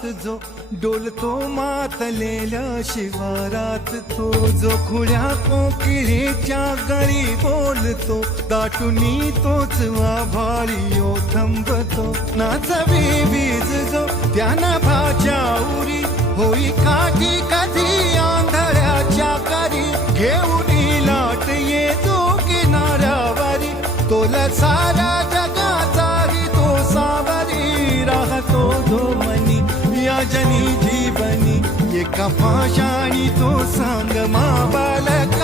वारात जो डोलतो मातलेल्या शिवारात, तो जो खुल्या कोकिळेच्या गळी बोलतो, दाटुनी तोच आभाळी ओथंबतो. नाचवी वीज जो त्या नभाच्या उरी, होई काठी कधी आंधळ्याच्या करी, घेऊन लाट येतो किनाऱ्यावरी, तोला सारा जगाचाही तो सावरी, राहतो तो मनी या जनी जीवनी, एका पाशाणी तो सांग मा बालक